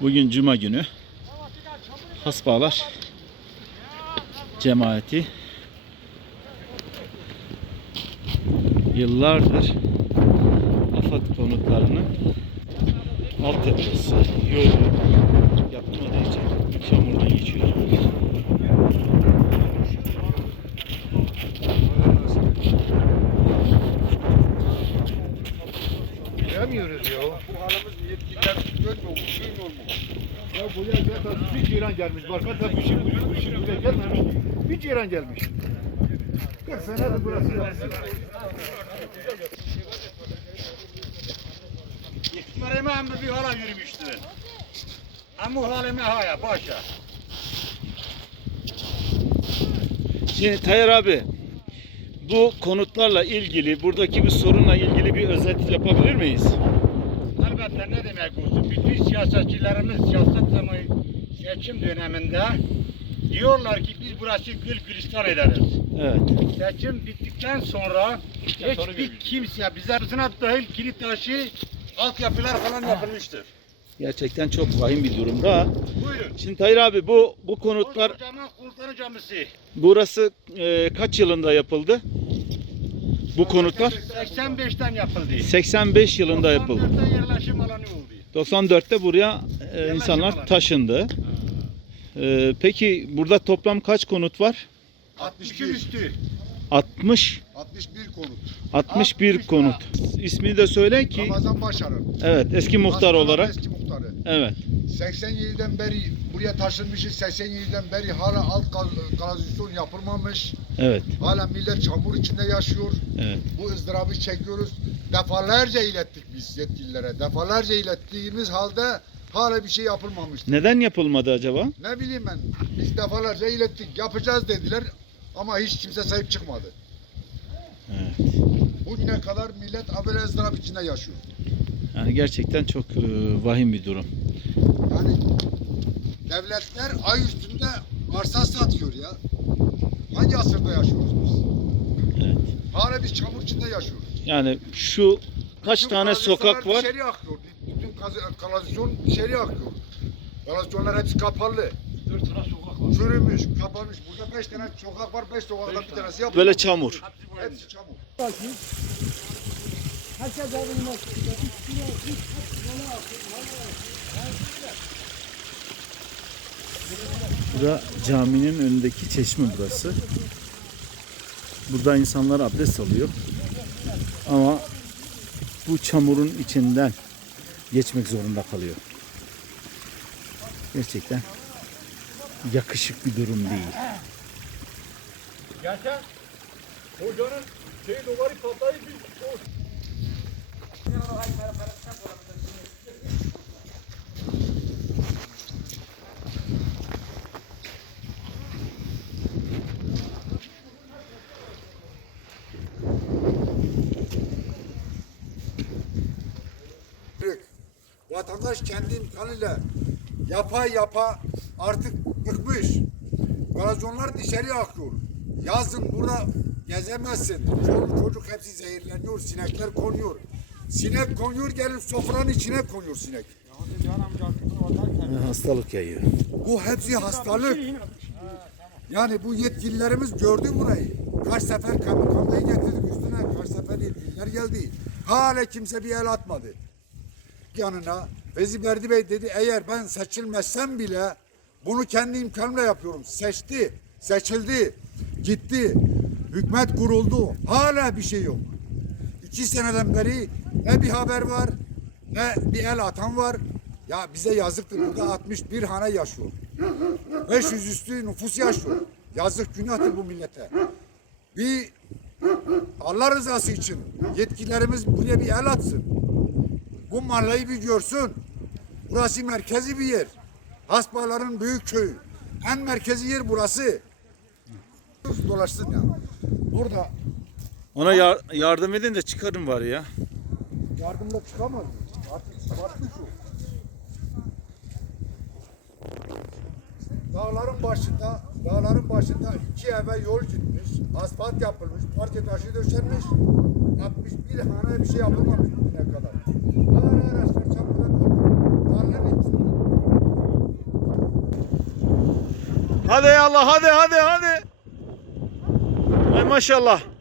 Bugün Cuma günü Hasbağlar cemaati yıllardır AFAD konutlarının altyapısı, yolu yapılmadığı için çamurdan geçiyor. Bilemiyoruz ya. Bu halimiz yetkililer Ya buraya zaten bir ceyran gelmiş. Barkat bir şey bu şey buraya gelmemiş. Bir ceyran gelmiş. 40 senedir burası. İhtiyarıma hem bir hala yürümüştü. Ama halime haya başa. Şimdi Tayyar abi bu konutlarla ilgili buradaki bir sorunla ilgili bir özet yapabilir miyiz? Bütün siyasetçilerimiz siyaset zamanı seçim döneminde diyorlar ki biz burası gül gülistan ederiz. Evet. Seçim bittikten sonra hiçbir kimse bize rızına dahil kilit taşı altyapılar falan yapılmıştır. Gerçekten çok vahim bir durumda. Buyurun. Şimdi Tayyar abi bu bu konutlar Kocaman Kurtarı Camisi. burası e, kaç yılında yapıldı? Bu konutlar 85'ten yapıldı. 85 yılında yapıldı. 94'te yerleşim alanı oldu. 94'te buraya e, insanlar taşındı. E, peki burada toplam kaç konut var? 60'ın üstü. 60 61 konut. 61 60 konut. İsmini de söyle ki Ramazan Başar'ın. evet eski muhtar Aslanın olarak Eski muhtarı. evet 87'den beri buraya taşınmışız. 87'den beri hala alt kanalizasyon yapılmamış. evet Hala millet çamur içinde yaşıyor. evet Bu ızdırabı çekiyoruz. Defalarca ilettik biz yetkililere. Defalarca ilettiğimiz halde hala bir şey yapılmamıştı. neden yapılmadı acaba? Ne bileyim ben. Biz defalarca ilettik. Yapacağız dediler. Ama hiç kimse sahip çıkmadı. Evet. Bugüne kadar millet abel ızdırap içinde yaşıyor. Yani gerçekten çok e, vahim bir durum. Yani devletler ay üstünde arsa satıyor ya. Hangi asırda yaşıyoruz biz? Evet. Hala biz çamur içinde yaşıyoruz. Yani şu kaç Bütün tane sokak var? Dışarıya akıyor. Bütün kanalizasyon dışarıya akıyor. Kanalizasyonlar hepsi kapalı. 4 tane sokak var. Çürümüş, kapanmış. Burada beş tane sokak var. Beş sokaktan bir tanesi yapılmış. Böyle çamur. Hepsi çamur. Burada caminin önündeki çeşme burası. Burada insanlar abdest alıyor. Ama bu çamurun içinden geçmek zorunda kalıyor. Gerçekten yakışık bir durum değil. Geçen hocanın şey duvarı patlayıp biz Büyük. Vatandaş kendi imkanıyla yapa yapa artık bıkmış. Galazyonlar dışarıya akıyor. Yazın burada gezemezsin. Çoluk çocuk hepsi zehirleniyor. Sinekler konuyor. Sinek konuyor gelip sofranın içine konuyor sinek. Hastalık yayıyor. Bu hepsi hastalık. Yani bu yetkililerimiz gördü burayı. Kaç sefer kaymakamlığı getirdik üstüne. Kaç sefer yetkililer geldi. Hala kimse bir el atmadı. Yanına Vezi Berdi Bey dedi eğer ben seçilmezsem bile bunu kendi imkanımla yapıyorum. Seçti, seçildi, gitti. Hükümet kuruldu. Hala bir şey yok. İki seneden beri ne bir haber var ne bir el atan var. Ya bize yazıktır. Burada 61 hane yaşıyor. 500 üstü nüfus yaşıyor. Yazık günahtır bu millete. Bir Allah rızası için yetkililerimiz buraya bir el atsın. Bu mahalleyi bir görsün. Burası merkezi bir yer. Hasbaların büyük köyü. En merkezi yer burası. Dolaşsın ya. Burada Ona yar- yardım edin de çıkarın var ya. yardımla çıkamaz. Artık farklı şu. Dağların başında, dağların başında iki eve yol gitmiş, asfalt yapılmış, parke taşı döşenmiş, 61 hane bir şey yapılmamış bugüne kadar. Hadi Allah hadi hadi hadi. Ay maşallah.